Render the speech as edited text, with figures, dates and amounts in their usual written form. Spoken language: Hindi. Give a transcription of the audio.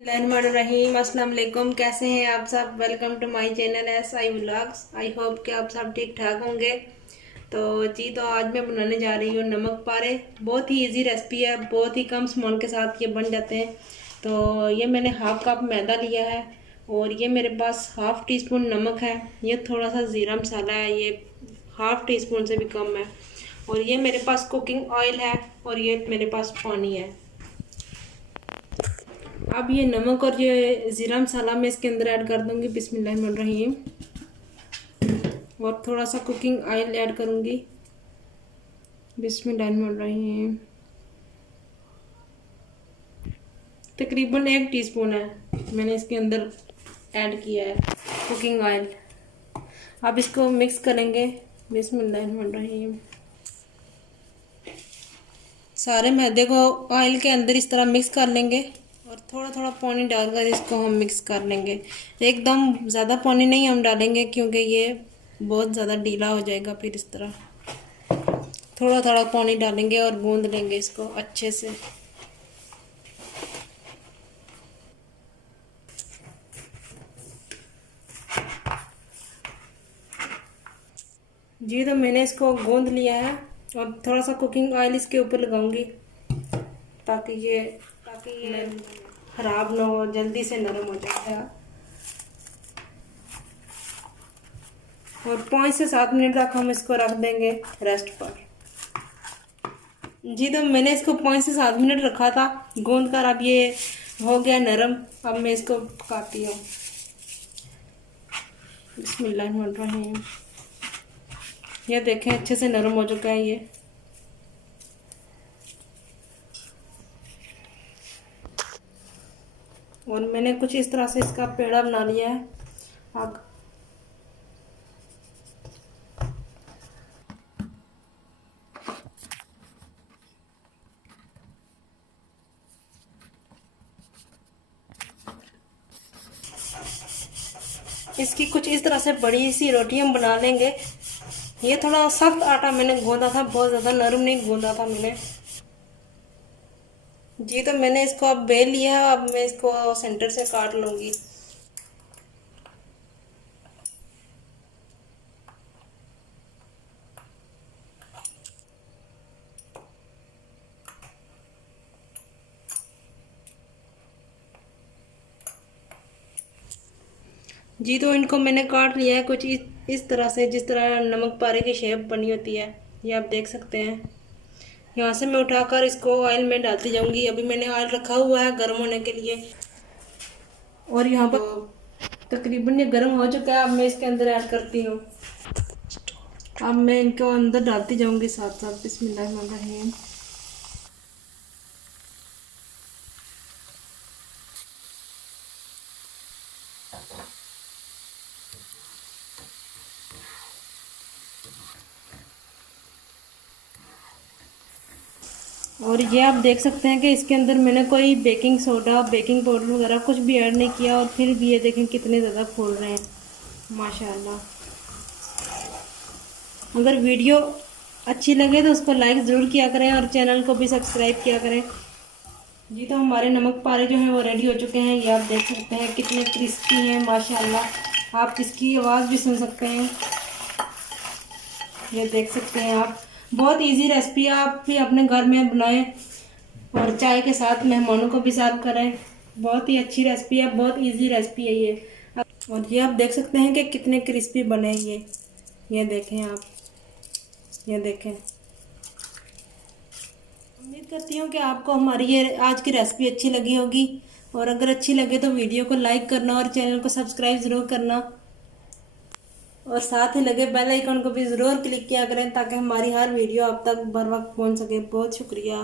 रहीम अस्सलाम वालेकुम। कैसे हैं आप सब? Welcome to my channel SI vlogs. I hope कि आप सब ठीक ठाक होंगे। तो आज मैं बनाने जा रही हूँ नमक पारे। बहुत ही इजी रेसिपी है, बहुत ही कम सामान के साथ ये बन जाते हैं। तो ये मैंने हाफ कप मैदा लिया है और ये मेरे पास हाफ टी स्पून नमक है। ये थोड़ा सा ज़ीरा मसाला है, ये हाफ टी स्पून से भी कम है। और ये मेरे पास कुकिंग ऑयल है और ये मेरे पास पानी है। अब ये नमक और ये ज़ीरा मसाला मैं इसके अंदर ऐड कर दूंगी। बिस्मिल्लाहिर्रहमानिर्रहीम। और थोड़ा सा कुकिंग ऑयल ऐड करूंगी। बिस्मिल्लाहिर्रहमानिर्रहीम। तकरीबन 1 टीस्पून है मैंने इसके अंदर ऐड किया है कुकिंग ऑयल। अब इसको मिक्स करेंगे। बिस्मिल्लाहिर्रहमानिर्रहीम। सारे मैदे को ऑयल के अंदर इस तरह मिक्स कर लेंगे और थोड़ा थोड़ा पानी डालकर इसको हम मिक्स कर लेंगे। एकदम ज़्यादा पानी नहीं हम डालेंगे क्योंकि ये बहुत ज़्यादा ढीला हो जाएगा। फिर इस तरह थोड़ा थोड़ा पानी डालेंगे और गूंद लेंगे इसको अच्छे से। जी तो मैंने इसको गूंद लिया है और थोड़ा सा कुकिंग ऑयल इसके ऊपर लगाऊंगी ताकि ये खराब ना हो, जल्दी से नरम हो जाएगा। और 5 से 7 मिनट तक हम इसको रख देंगे रेस्ट पर। जी तो मैंने इसको 5 से 7 मिनट रखा था गूंद कर। अब ये हो गया नरम। अब मैं इसको पकाती हूँ। बिस्मिल्लाहिर्रहमानिर्रहीम। ये देखें अच्छे से नरम हो चुका है ये। और मैंने कुछ इस तरह से इसका पेड़ा बना लिया है। अब इसकी कुछ इस तरह से बड़ी सी रोटी हम बना लेंगे। ये थोड़ा सख्त आटा मैंने गूंदा था, बहुत ज़्यादा नरम नहीं गूंदा था मैंने। जी तो मैंने इसको अब बेल लिया है। अब मैं इसको सेंटर से काट लूँगी। जी तो इनको मैंने काट लिया है कुछ इस तरह से, जिस तरह नमक पारे की शेप बनी होती है। ये आप देख सकते हैं। यहाँ से मैं उठाकर इसको ऑयल में डालती जाऊंगी। अभी मैंने ऑयल रखा हुआ है गर्म होने के लिए और यहाँ पर तकरीबन ये गर्म हो चुका है। अब मैं इसके अंदर ऐड करती हूँ। अब मैं इनको अंदर डालती जाऊंगी साथ साथ। बिस्मिल्लाहिर्रहमानिर्रहीम। और ये आप देख सकते हैं कि इसके अंदर मैंने कोई बेकिंग सोडा, बेकिंग पाउडर वगैरह कुछ भी ऐड नहीं किया। और फिर भी ये देखें कितने ज़्यादा फूल रहे हैं माशाल्लाह। अगर वीडियो अच्छी लगे तो उसको लाइक ज़रूर किया करें और चैनल को भी सब्सक्राइब किया करें। जी तो हमारे नमक पारे जो हैं वो रेडी हो चुके हैं। ये आप देख सकते हैं कितने क्रिस्पी हैं माशाल्लाह। आप इसकी आवाज़ भी सुन सकते हैं। ये देख सकते हैं आप। बहुत इजी रेसिपी है, आप भी अपने घर में बनाएं और चाय के साथ मेहमानों को भी सर्व करें। बहुत ही अच्छी रेसिपी है, बहुत इजी रेसिपी है ये। और ये आप देख सकते हैं कि कितने क्रिस्पी बने ये देखें आप। ये देखें। उम्मीद करती हूँ कि आपको हमारी ये आज की रेसिपी अच्छी लगी होगी। और अगर अच्छी लगे तो वीडियो को लाइक करना और चैनल को सब्सक्राइब ज़रूर करना और साथ ही लगे बेल आइकन को भी ज़रूर क्लिक किया करें ताकि हमारी हर वीडियो आप तक बर वक्त पहुँच सके। बहुत शुक्रिया।